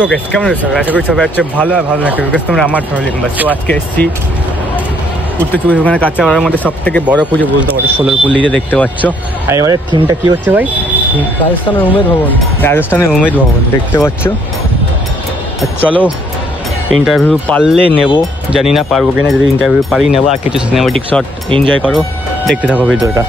তো গেস কেমন আছে সবাই? আশা করি সবাই হচ্ছে ভালো আর ভালো লাগবে বিকজ তোমরা আমার ফ্যামিলি মেম্বার। তো আজকে এসেছি উত্তর চব্বিশ পরগনা কাঁচাপাড়ার মধ্যে সব থেকে বড় পুজো বলতে পারো ষোলরপল্লীতে দেখতে পাচ্ছ। আর এবারে থিমটা কি হচ্ছে ভাই? রাজস্থানের উমেদ ভবন। রাজস্থানের উমেদ ভবন দেখতে পাচ্ছ। আর চলো ইন্টারভিউ পারলে নেবো, জানি না পারবো কিনা, যদি ইন্টারভিউ পারি নেবো। আর কিছু সিনেমেটিক শট এনজয় করো, দেখতে থাকো ভিডিওটা।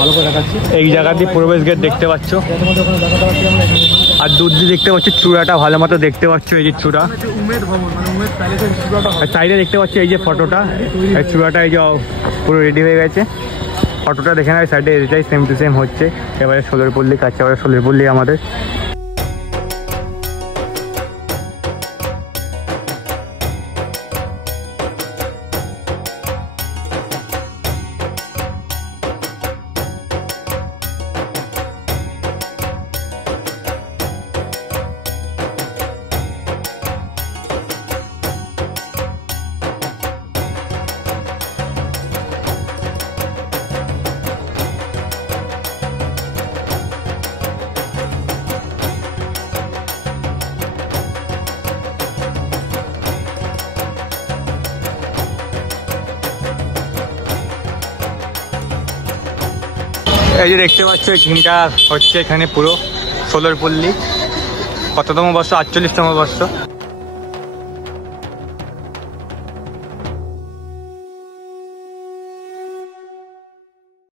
ভালো করে দেখাচ্ছি। এই জায়গা দিয়ে প্রবেশ গেট দেখতে পাচ্ছ, আর দূর দিয়ে দেখতে পাচ্ছ চূড়াটা ভালো মতো দেখতে পাচ্ছ। এই যে চূড়া, উমেদ ভবন মানে উমেদ প্যালেসের চূড়াটা। আর সাইডে দেখতে পাচ্ছ এই যে ফটোটা, এই চূড়াটা এই যে পুরো রেডি হয়ে গেছে। ফটোটা দেখে না, সাইডে এটাই সেম টু সেম হচ্ছে। এবারে ষোলরপল্লী কাঁচাপাড়া ষোলরপল্লী আমাদের। এই যে দেখতে পাচ্ছ এই থিমটা হচ্ছে এখানে পুরো ষোলরপল্লী। কততম বর্ষ? 48তম বর্ষ।